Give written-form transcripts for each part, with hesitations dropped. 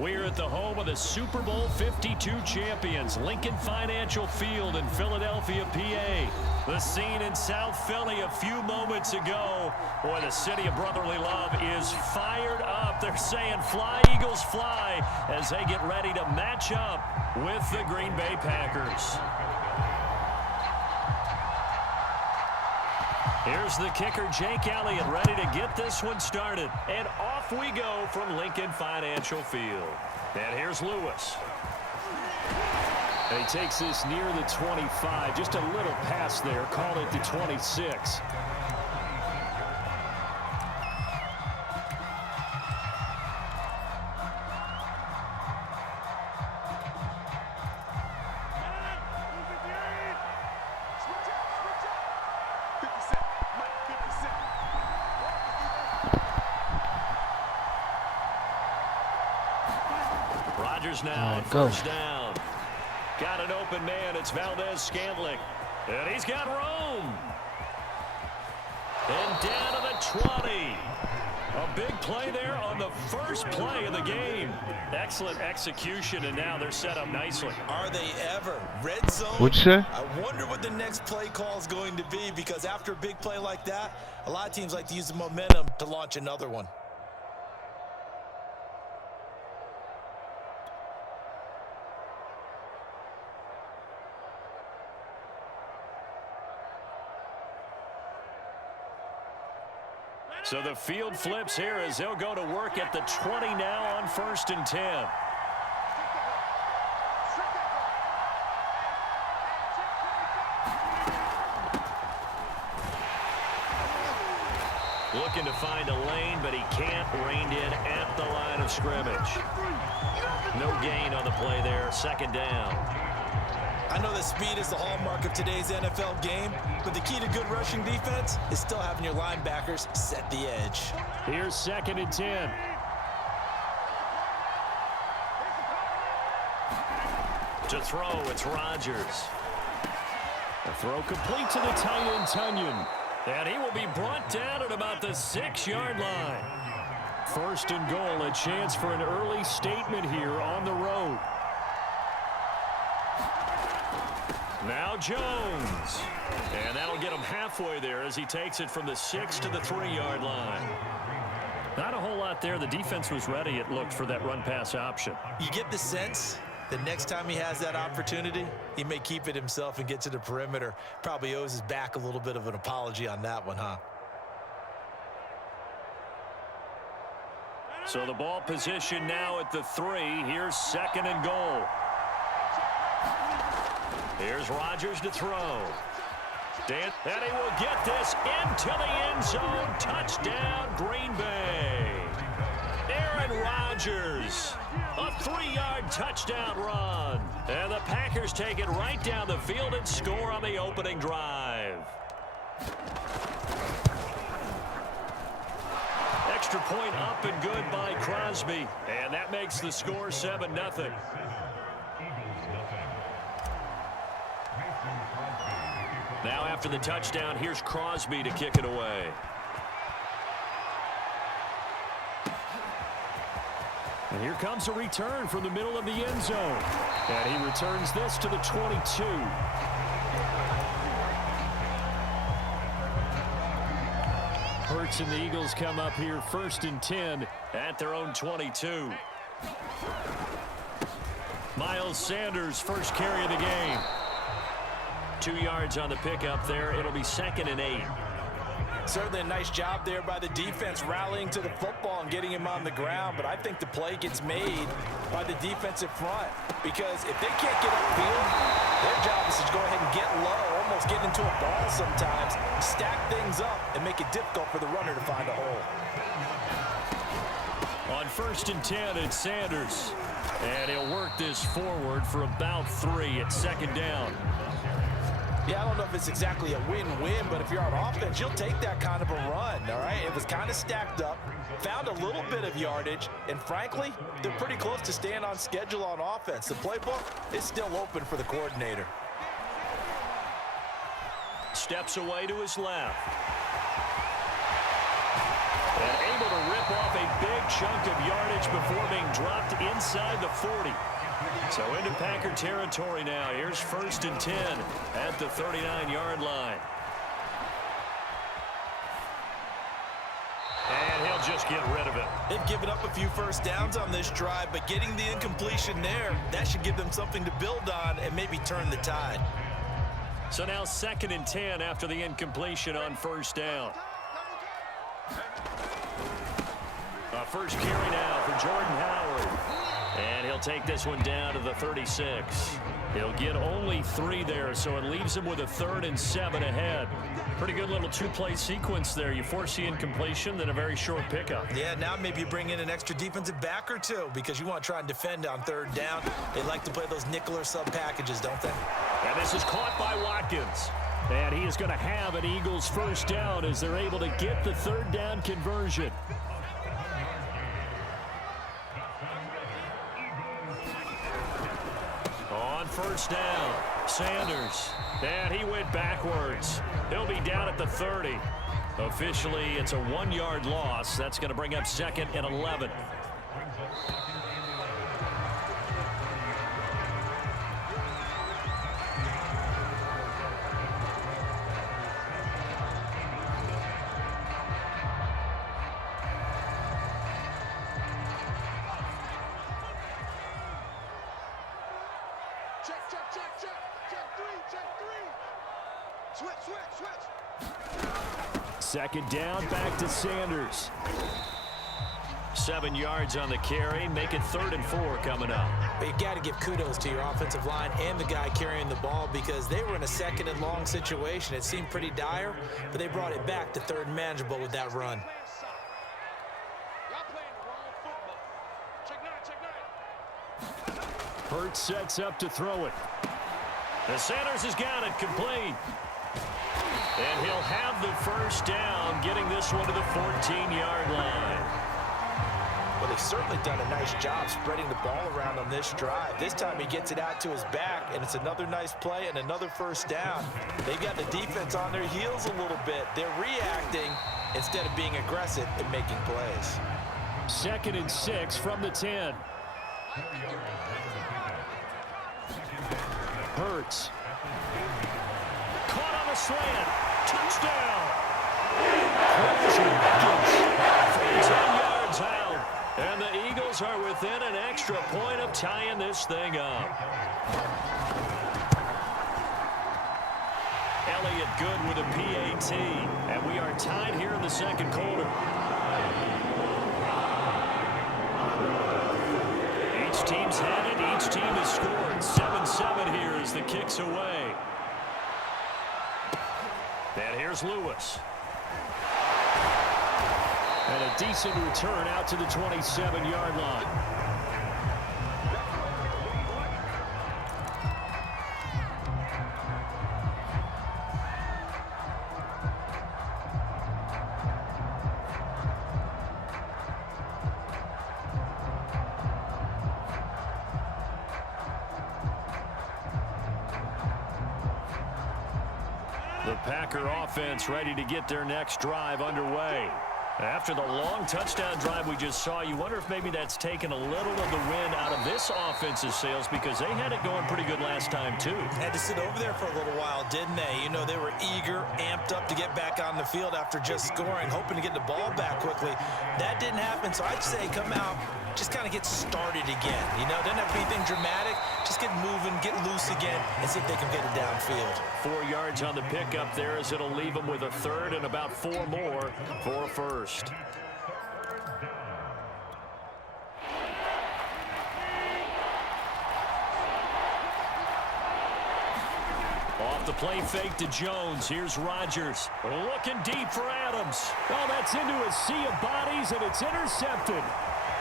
We're at the home of the Super Bowl 52 champions, Lincoln Financial Field in Philadelphia, PA. The scene in South Philly a few moments ago. Boy, the city of brotherly love is fired up. They're saying fly, Eagles, fly, as they get ready to match up with the Green Bay Packers. Here's the kicker, Jake Elliott, ready to get this one started. And off we go from Lincoln Financial Field. And here's Lewis. And he takes this near the 25. Just a little pass there. Called it the 26. Rodgers now, first down. Got an open man. It's Valdez-Scantling. And he's got room. And down to the 20. A big play there on the first play of the game. Excellent execution, and now they're set up nicely. Are they ever? Red zone? What'd you say? I wonder what the next play call is going to be, because after a big play like that, a lot of teams like to use the momentum to launch another one. So the field flips here as they'll go to work at the 20 now on 1st and 10. Looking to find a lane, but he can't. Reined in at the line of scrimmage. No gain on the play there. 2nd down. I know that speed is the hallmark of today's NFL game, but the key to good rushing defense is still having your linebackers set the edge. Here's 2nd and 10. To throw, it's Rodgers. The throw complete to the tight end, Tunyon. And he will be brought down at about the 6-yard line. 1st and goal, a chance for an early statement here on the road. Now Jones. And that'll get him halfway there as he takes it from the 6 to the 3-yard line. Not a whole lot there. The defense was ready, it looked, for that run-pass option. You get the sense that next time he has that opportunity, he may keep it himself and get to the perimeter. Probably owes his back a little bit of an apology on that one, huh? So the ball position now at the 3. Here's 2nd and goal. Here's Rodgers to throw. And he will get this into the end zone. Touchdown, Green Bay. Aaron Rodgers. A 3-yard touchdown run. And the Packers take it right down the field and score on the opening drive. Extra point up and good by Crosby. And that makes the score 7-0. Now after the touchdown, here's Crosby to kick it away. And here comes a return from the middle of the end zone. And he returns this to the 22. Hurts and the Eagles come up here 1st and 10 at their own 22. Miles Sanders, first carry of the game. 2 yards on the pickup there. It'll be 2nd and 8. Certainly a nice job there by the defense rallying to the football and getting him on the ground, but I think the play gets made by the defensive front, because if they can't get upfield, their job is to go ahead and get low, almost get into a ball sometimes, stack things up, and make it difficult for the runner to find a hole. On 1st and 10, it's Sanders. And he'll work this forward for about 3 at 2nd down. Yeah, I don't know if it's exactly a win-win, but if you're on offense, you'll take that kind of a run, all right? It was kind of stacked up, found a little bit of yardage, and frankly, they're pretty close to staying on schedule on offense. The playbook is still open for the coordinator. Steps away to his left. And able to rip off a big chunk of yardage before being dropped inside the 40. So into Packer territory now. Here's 1st and 10 at the 39-yard line. And he'll just get rid of it. They've given up a few first downs on this drive, but getting the incompletion there, that should give them something to build on and maybe turn the tide. So now 2nd and 10 after the incompletion on 1st down. First carry now for Jordan Howard. And he'll take this one down to the 36. He'll get only 3 there, so it leaves him with a 3rd and 7 ahead. Pretty good little 2-play sequence there. You force the incompletion, then a very short pickup. Yeah, now maybe you bring in an extra defensive back or two because you want to try and defend on 3rd down. They like to play those nickel or sub packages, don't they? And this is caught by Watkins. And he is going to have an Eagles 1st down as they're able to get the 3rd down conversion. On 1st down, Sanders. And he went backwards. He'll be down at the 30. Officially, it's a 1-yard loss. That's going to bring up 2nd and 11. Second down, back to Sanders. 7 yards on the carry. Make it 3rd and 4 coming up. But you got to give kudos to your offensive line and the guy carrying the ball because they were in a 2nd and long situation. It seemed pretty dire, but they brought it back to 3rd and manageable with that run. Hurts sets up to throw it. The Sanders has got it complete. And he'll have the 1st down, getting this one to the 14-yard line. Well, they've certainly done a nice job spreading the ball around on this drive. This time he gets it out to his back, and it's another nice play and another 1st down. They've got the defense on their heels a little bit. They're reacting instead of being aggressive and making plays. 2nd and 6 from the 10. Hurts. Caught on the slant. Touchdown. 10 yards out. And the Eagles are within an extra point of tying this thing up. Elliott good with a PAT. And we are tied here in the 2nd quarter. Each team's had it. Each team has scored. 7-7 here as the kick's away. And here's Lewis. And a decent return out to the 27-yard line. The Packer offense ready to get their next drive underway. After the long touchdown drive we just saw, you wonder if maybe that's taken a little of the wind out of this offense's sails because they had it going pretty good last time, too. Had to sit over there for a little while, didn't they? You know, they were eager, amped up to get back on the field after just scoring, hoping to get the ball back quickly. That didn't happen, so I'd say come out, just kind of get started again. You know, doesn't have to be anything dramatic. Just get moving, get loose again, and see if they can get it downfield. 4 yards on the pickup there as it'll leave them with a 3rd and about 4 more for a 1st. Off the play fake to Jones. Here's Rodgers. Looking deep for Adams. Oh, that's into a sea of bodies, and it's intercepted.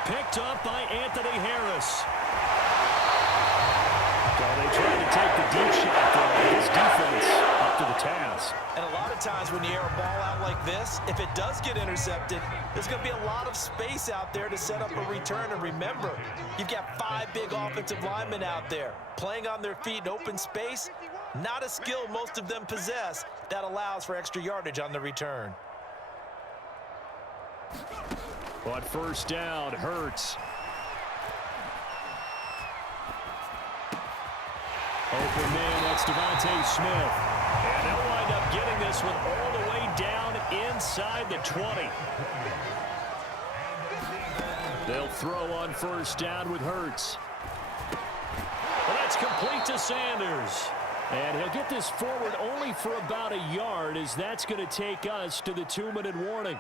Picked up by Anthony Harris. Well, they tried to take the deep shot there. This defense up to the task. And a lot of times when you air a ball out like this, if it does get intercepted, there's going to be a lot of space out there to set up a return. And remember, you've got 5 big offensive linemen out there playing on their feet in open space. Not a skill most of them possess that allows for extra yardage on the return. On first down, Hurts. Open man, that's Devontae Smith. And they'll wind up getting this one all the way down inside the 20. They'll throw on first down with Hurts. Well, that's complete to Sanders. And he'll get this forward only for about a yard, as that's going to take us to the 2-minute warning.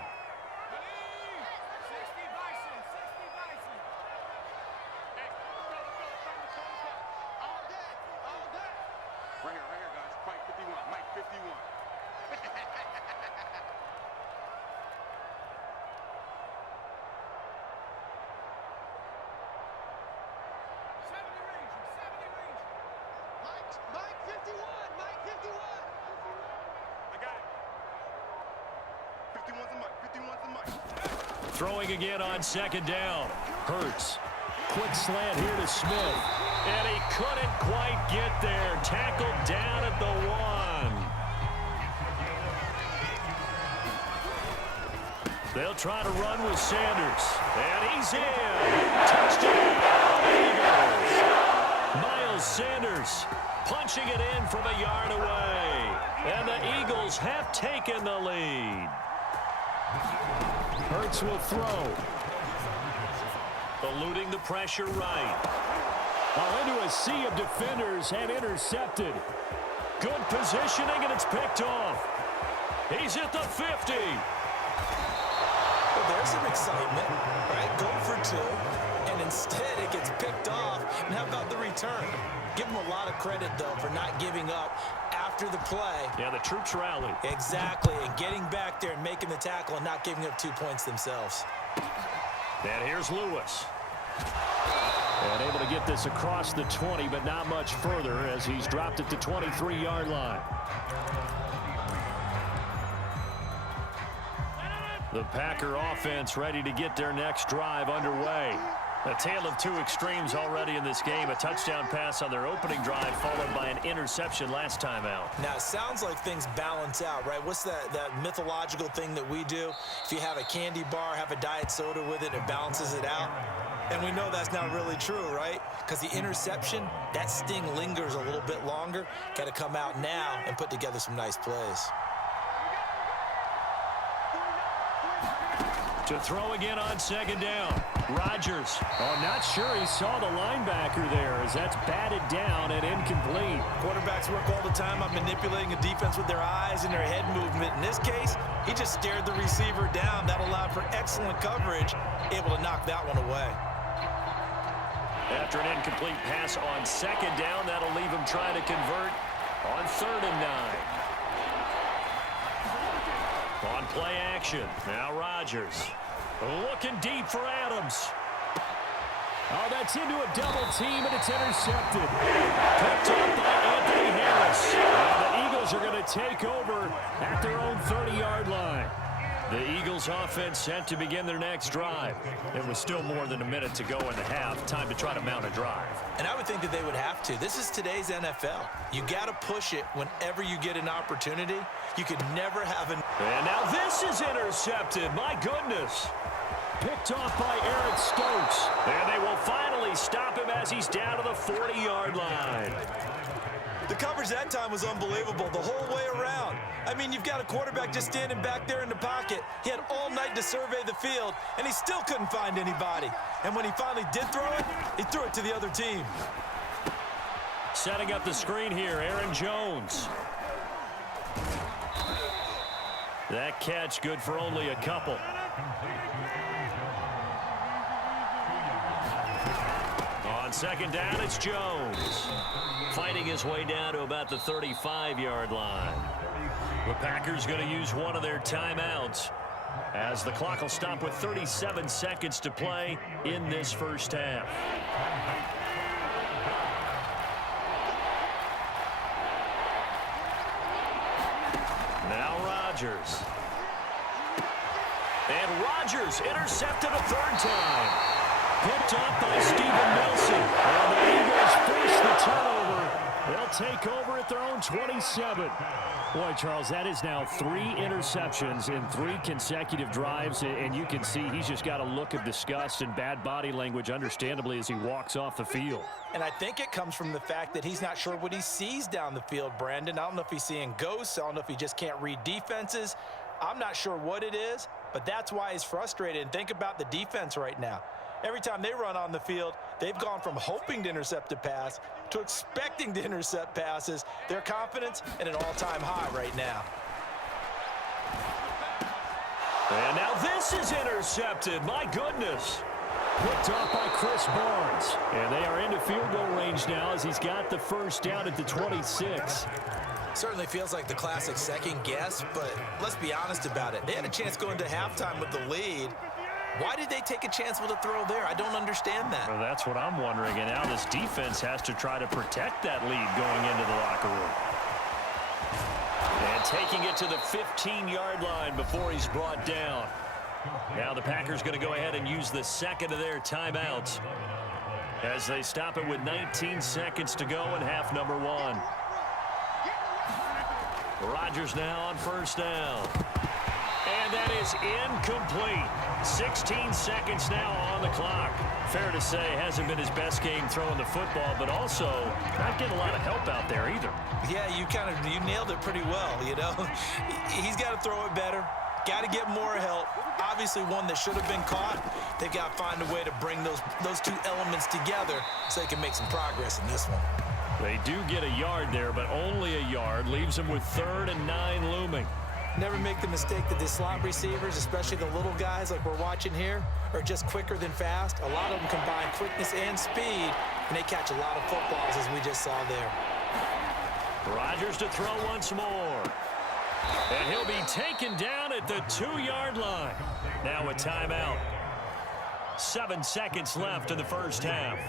Throwing again on second down. Hurts. Quick slant here to Smith. And he couldn't quite get there. Tackled down at the 1. They'll try to run with Sanders. And he's in. Touchdown, Eagles. Miles Sanders punching it in from a yard away. And the Eagles have taken the lead. Hurts will throw. Eluding the pressure right. Into a sea of defenders and intercepted. Good positioning, and it's picked off. He's at the 50. Well, there's some excitement, right? Go for 2, and instead it gets picked off. And how about the return? Give him a lot of credit, though, for not giving up after the play. Yeah, the troops rallied. Exactly, and getting back there and making the tackle and not giving up 2 points themselves. And here's Lewis. And able to get this across the 20, but not much further as he's dropped at the 23-yard line. The Packer offense ready to get their next drive underway. A tale of 2 extremes already in this game. A touchdown pass on their opening drive followed by an interception last time out. Now, it sounds like things balance out, right? What's that mythological thing that we do? If you have a candy bar, have a diet soda with it, it balances it out. And we know that's not really true, right? Because the interception, that sting lingers a little bit longer. Got to come out now and put together some nice plays. To throw again on second down. Rodgers. Oh, not sure he saw the linebacker there as that's batted down and incomplete. Quarterbacks work all the time on manipulating a defense with their eyes and their head movement. In this case, he just stared the receiver down. That allowed for excellent coverage, able to knock that one away. After an incomplete pass on second down, that'll leave him trying to convert on 3rd and 9. On play action, now Rodgers. Looking deep for Adams. Oh, that's into a double team, and it's intercepted. Picked up by Anthony Harris. And the Eagles are going to take over at their own 30-yard line. The Eagles offense set to begin their next drive. It was still more than a minute to go in the half. Time to try to mount a drive. And I would think that they would have to. This is today's NFL. You got to push it whenever you get an opportunity. You could never have an... And now this is intercepted. My goodness. Picked off by Eric Stokes. And they will finally stop him as he's down to the 40-yard line. The coverage that time was unbelievable the whole way around. I mean, you've got a quarterback just standing back there in the pocket. He had all night to survey the field, and he still couldn't find anybody. And when he finally did throw it, he threw it to the other team. Setting up the screen here, Aaron Jones. That catch good for only a couple. On second down, it's Jones. Fighting his way down to about the 35-yard line. The Packers going to use one of their timeouts as the clock will stop with 37 seconds to play in this first half. Now Rodgers. And Rodgers intercepted a 3rd time. Picked up by Steven Nelson. And the Eagles force the turnover They'll take over at their own 27. Boy, Charles, that is now 3 interceptions in 3 consecutive drives, and you can see he's just got a look of disgust and bad body language, understandably, as he walks off the field. And I think it comes from the fact that he's not sure what he sees down the field, Brandon. I don't know if he's seeing ghosts. I don't know if he just can't read defenses. I'm not sure what it is, but that's why he's frustrated. And think about the defense right now. Every time they run on the field, they've gone from hoping to intercept a pass to expecting to intercept passes. Their confidence at an all-time high right now. And now this is intercepted. My goodness. Picked off by Chris Barnes. And they are into field goal range now as he's got the first down at the 26. Certainly feels like the classic second guess, but let's be honest about it. They had a chance going to halftime with the lead. Why did they take a chance with a throw there? I don't understand that. Well, that's what I'm wondering. And now this defense has to try to protect that lead going into the locker room. And taking it to the 15-yard line before he's brought down. Now the Packers going to go ahead and use the second of their timeouts as they stop it with 19 seconds to go in half number 1. Rodgers now on first down. And that is incomplete. 16 seconds now on the clock. Fair to say, hasn't been his best game throwing the football, but also not getting a lot of help out there either. Yeah, you nailed it pretty well, you know. He's got to throw it better. Got to get more help. Obviously one that should have been caught. They've got to find a way to bring those 2 elements together so they can make some progress in this one. They do get a yard there, but only a yard. Leaves them with 3rd and 9 looming. Never make the mistake that the slot receivers, especially the little guys like we're watching here, are just quicker than fast. A lot of them combine quickness and speed, and they catch a lot of footballs, as we just saw there. Rodgers to throw once more. And he'll be taken down at the 2-yard line. Now a timeout. 7 seconds left in the first half.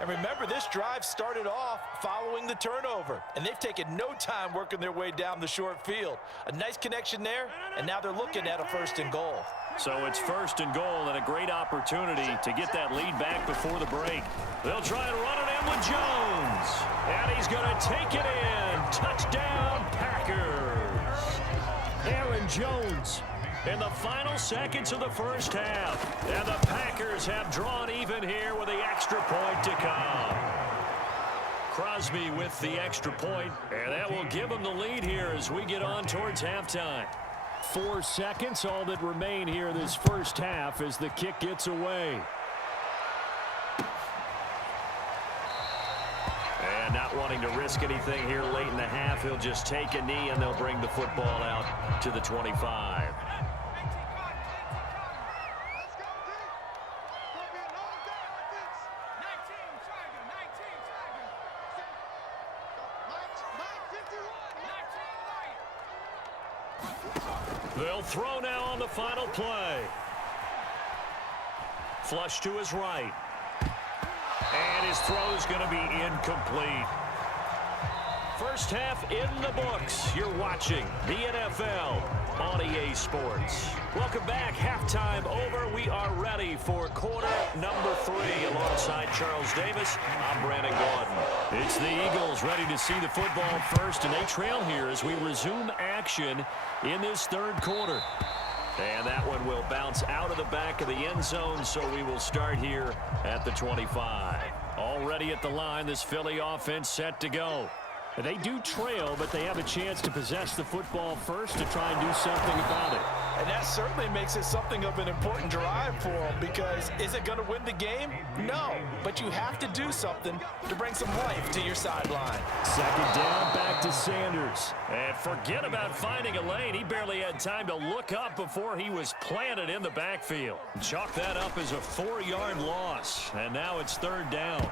And remember, this drive started off following the turnover, and they've taken no time working their way down the short field. A nice connection there, and now they're looking at a 1st and goal. So it's 1st and goal and a great opportunity to get that lead back before the break. They'll try and run it in with Jones. And he's going to take it in. Touchdown, Packers. Aaron Jones in the final seconds of the first half. And the Packers have drawn even here with the extra point to come. Crosby with the extra point, and that will give them the lead here as we get on towards halftime. 4 seconds, all that remain here this first half as the kick gets away. And not wanting to risk anything here late in the half, he'll just take a knee and they'll bring the football out to the 25. They'll throw now on the final play. Flush to his right. And his throw is going to be incomplete. First half in the books. You're watching the NFL on EA Sports. Welcome back. Halftime over. We are ready for quarter number 3. Alongside Charles Davis, I'm Brandon Gordon. It's the Eagles ready to see the football first, and they trail here as we resume action in this 3rd quarter. And that one will bounce out of the back of the end zone, so we will start here at the 25. Already at the line, this Philly offense set to go. They do trail, but they have a chance to possess the football first to try and do something about it. And that certainly makes it something of an important drive for them, because is it going to win the game? No, but you have to do something to bring some life to your sideline. 2nd down, back to Sanders. And forget about finding a lane. He barely had time to look up before he was planted in the backfield. Chalk that up as a 4-yard loss. And now it's 3rd down.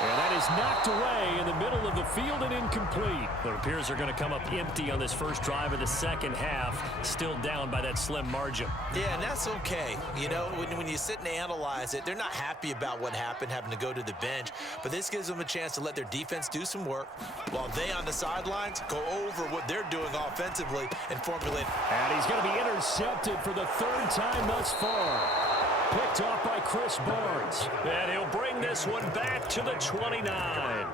And that is knocked away in the middle of the field and incomplete. It appears they're going to come up empty on this first drive of the second half, still down by that slim margin. Yeah, and that's okay. You know, when you sit and analyze it, they're not happy about what happened, having to go to the bench. But this gives them a chance to let their defense do some work while they on the sidelines go over what they're doing offensively and formulate. And he's going to be intercepted for the 3rd time thus far. Picked off by Chris Barnes. And he'll bring this one back to the 29.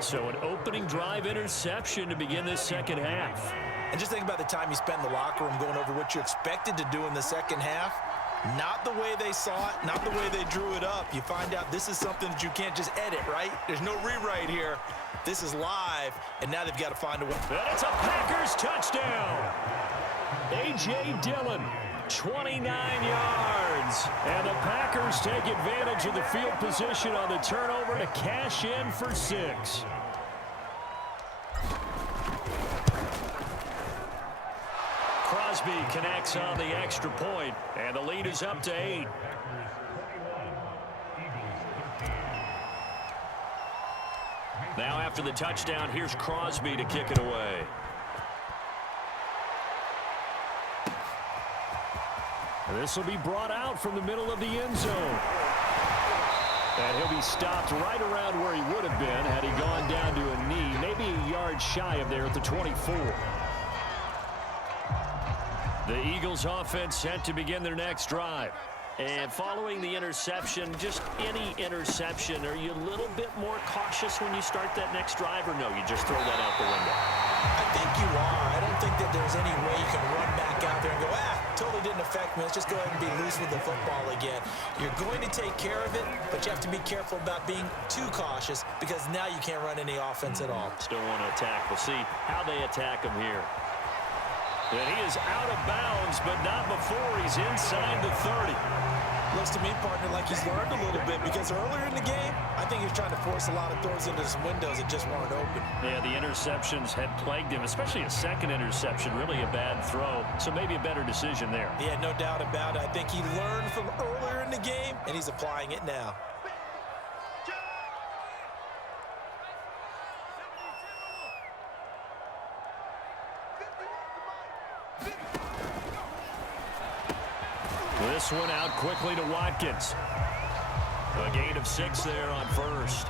So an opening drive interception to begin this second half. And just think about the time you spent in the locker room going over what you expected to do in the second half. Not the way they saw it, not the way they drew it up. You find out this is something that you can't just edit, right? There's no rewrite here. This is live, and now they've got to find a way. And it's a Packers touchdown. A.J. Dillon, 29 yards. And the Packers take advantage of the field position on the turnover to cash in for 6. Crosby connects on the extra point, and the lead is up to 8. Now after the touchdown, here's Crosby to kick it away. This will be brought out from the middle of the end zone. And he'll be stopped right around where he would have been had he gone down to a knee, maybe a yard shy of there at the 24. The Eagles offense set to begin their next drive. And following the interception, just any interception, are you a little bit more cautious when you start that next drive, or no, you just throw that out the window? I think you are. I don't think that there's any way you can run back out there and go, totally didn't affect me. Let's just go ahead and be loose with the football again. You're going to take care of it, but you have to be careful about being too cautious because now you can't run any offense at all. Still want to attack. We'll see how they attack him here. And he is out of bounds, but not before he's inside the 30. Looks to me, partner, like he's learned a little bit because earlier in the game, I think he was trying to force a lot of throws into some windows that just weren't open. Yeah, the interceptions had plagued him, especially a second interception, really a bad throw. So maybe a better decision there. Yeah, no doubt about it. I think he learned from earlier in the game, and he's applying it now. This one out quickly to Watkins. A gain of 6 there on first.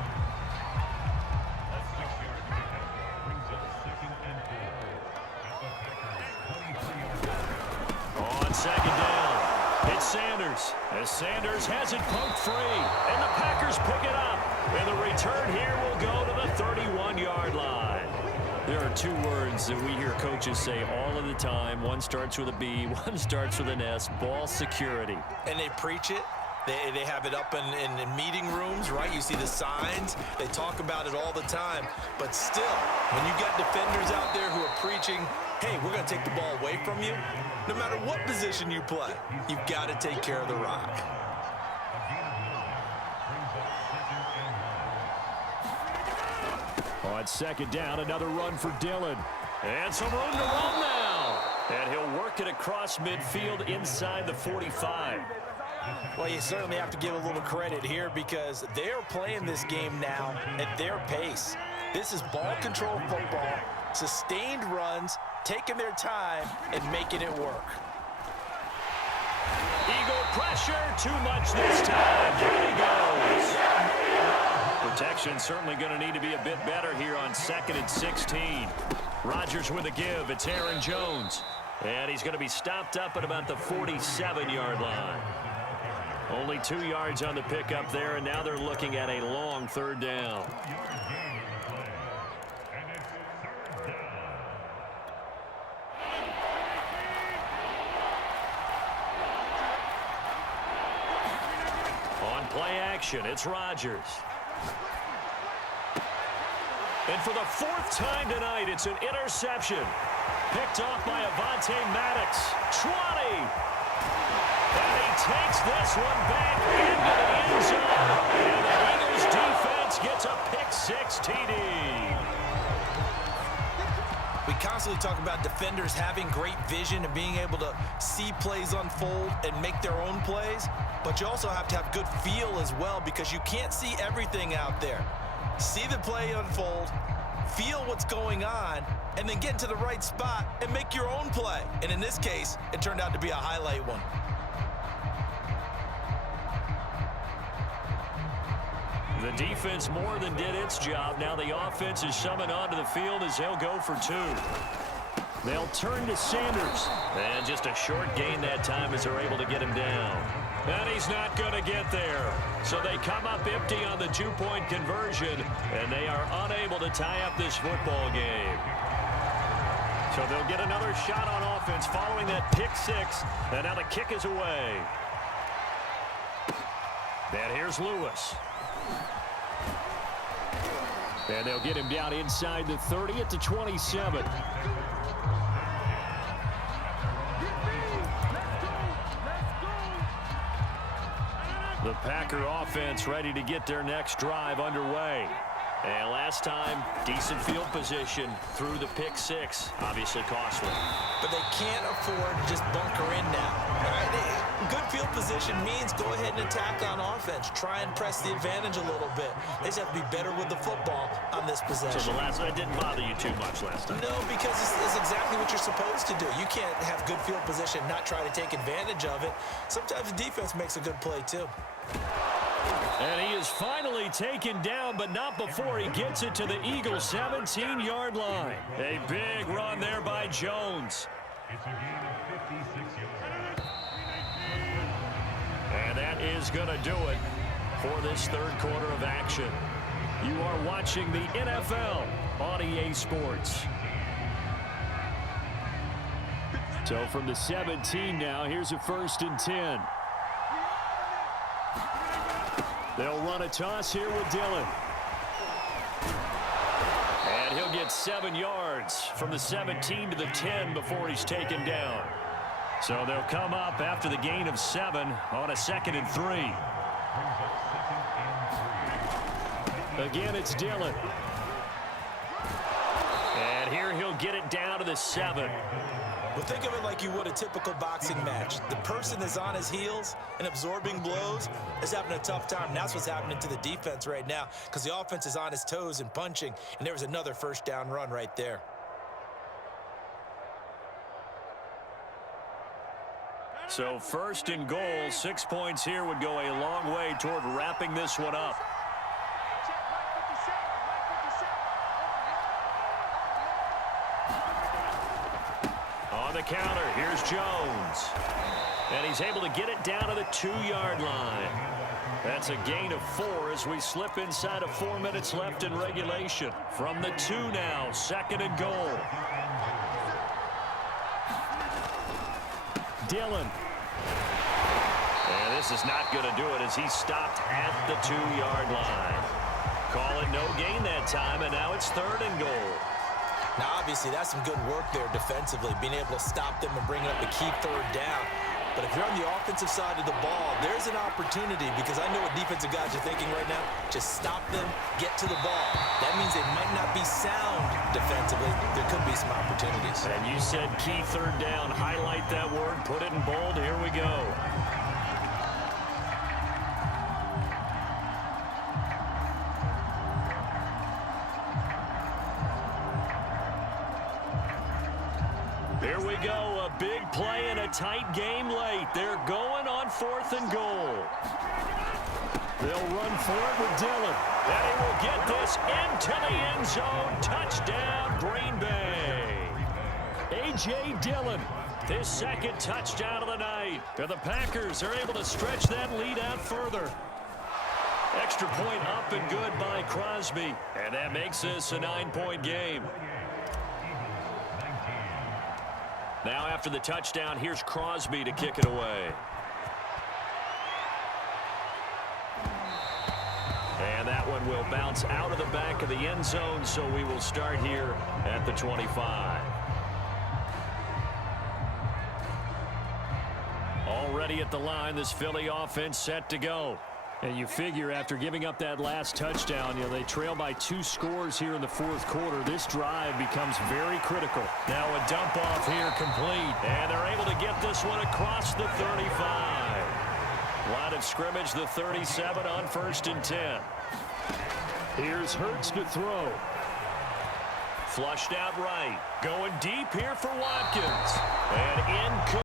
On second down, it's Sanders. As Sanders has it poked free, and the Packers pick it up. And the return here will go to the 31-yard line. There are 2 words that we hear coaches say all of the time. One starts with a B, one starts with an S, ball security. And they preach it. They have it up in meeting rooms, right? You see the signs. They talk about it all the time. But still, when you got defenders out there who are preaching, hey, we're going to take the ball away from you, no matter what position you play, you've got to take care of the rock. On second down, another run for Dillon. And some room to run now. And he'll work it across midfield inside the 45. Well, you certainly have to give a little credit here because they're playing this game now at their pace. This is ball control football, sustained runs, taking their time, and making it work. Eagle pressure, too much this time. Here he goes. Protection certainly going to need to be a bit better here on 2nd and 16. Rodgers with a give. It's Aaron Jones. And he's going to be stopped up at about the 47-yard line. Only 2 yards on the pickup there, and now they're looking at a long 3rd down. On play action, it's Rodgers. And for the 4th time tonight, it's an interception. Picked off by Avonte Maddox. 20. And he takes this one back into the end zone. And the Eagles defense gets a pick-6 TD. We constantly talk about defenders having great vision and being able to see plays unfold and make their own plays. But you also have to have good feel as well because you can't see everything out there. See the play unfold, feel what's going on, and then get into the right spot and make your own play. And in this case, it turned out to be a highlight one. The defense more than did its job. Now the offense is summoned onto the field as they'll go for 2. They'll turn to Sanders. And just a short gain that time as they're able to get him down. And he's not going to get there. So they come up empty on the two-point conversion, and they are unable to tie up this football game. So they'll get another shot on offense following that pick six, and now the kick is away. And here's Lewis. And they'll get him down inside the 30 at the 27. The Packer offense ready to get their next drive underway. And last time, decent field position through the pick six. Obviously costly. But they can't afford to just bunker in now. All right, good field position means go ahead and attack on offense. Try and press the advantage a little bit. They just have to be better with the football on this possession. So the last one didn't bother you too much last time? No, because it's exactly what you're supposed to do. You can't have good field position and not try to take advantage of it. Sometimes the defense makes a good play too. And he is finally taken down, but not before he gets it to the Eagles' 17-yard line. A big run there by Jones. It's a gain of 56 yards. And that is going to do it for this third quarter of action. You are watching the NFL on EA Sports. So from the 17 now, here's a 1st and 10. They'll run a toss here with Dillon. And he'll get 7 yards from the 17 to the 10 before he's taken down. So they'll come up after the gain of 7 on a 2nd and 3. Again, it's Dillon. And here he'll get it down to the 7. Well, think of it like you would a typical boxing match. The person is on his heels and absorbing blows is having a tough time. That's what's happening to the defense right now because the offense is on his toes and punching, and there was another first down run right there. So 1st and goal, 6 points here would go a long way toward wrapping this one up. On the counter, here's Jones. And he's able to get it down to the 2-yard line. That's a gain of 4 as we slip inside of 4 minutes left in regulation. From the 2 now, 2nd and goal. Dillon. And this is not going to do it as he's stopped at the 2-yard line. Call it no gain that time, and now it's 3rd and goal. Now, obviously, that's some good work there defensively, being able to stop them and bring up a key 3rd down. But if you're on the offensive side of the ball, there's an opportunity because I know what defensive guys are thinking right now. Just stop them, get to the ball. That means they might not be sound defensively. There could be some opportunities. And you said key 3rd down. Highlight that word. Put it in bold. Here we go. Here we go, a big play in a tight game late. They're going on 4th and goal. They'll run for it with Dillon. And he will get this into the end zone. Touchdown, Green Bay. A.J. Dillon, his 2nd touchdown of the night. And the Packers are able to stretch that lead out further. Extra point up and good by Crosby. And that makes this a 9-point game. Now after the touchdown, here's Crosby to kick it away. And that one will bounce out of the back of the end zone, so we will start here at the 25. Already at the line, this Philly offense set to go. And you figure after giving up that last touchdown, they trail by 2 scores here in the 4th quarter. This drive becomes very critical. Now a dump off here complete. And they're able to get this one across the 35. Line of scrimmage, the 37 on 1st and 10. Here's Hurts to throw. Flushed out right. Going deep here for Watkins. And in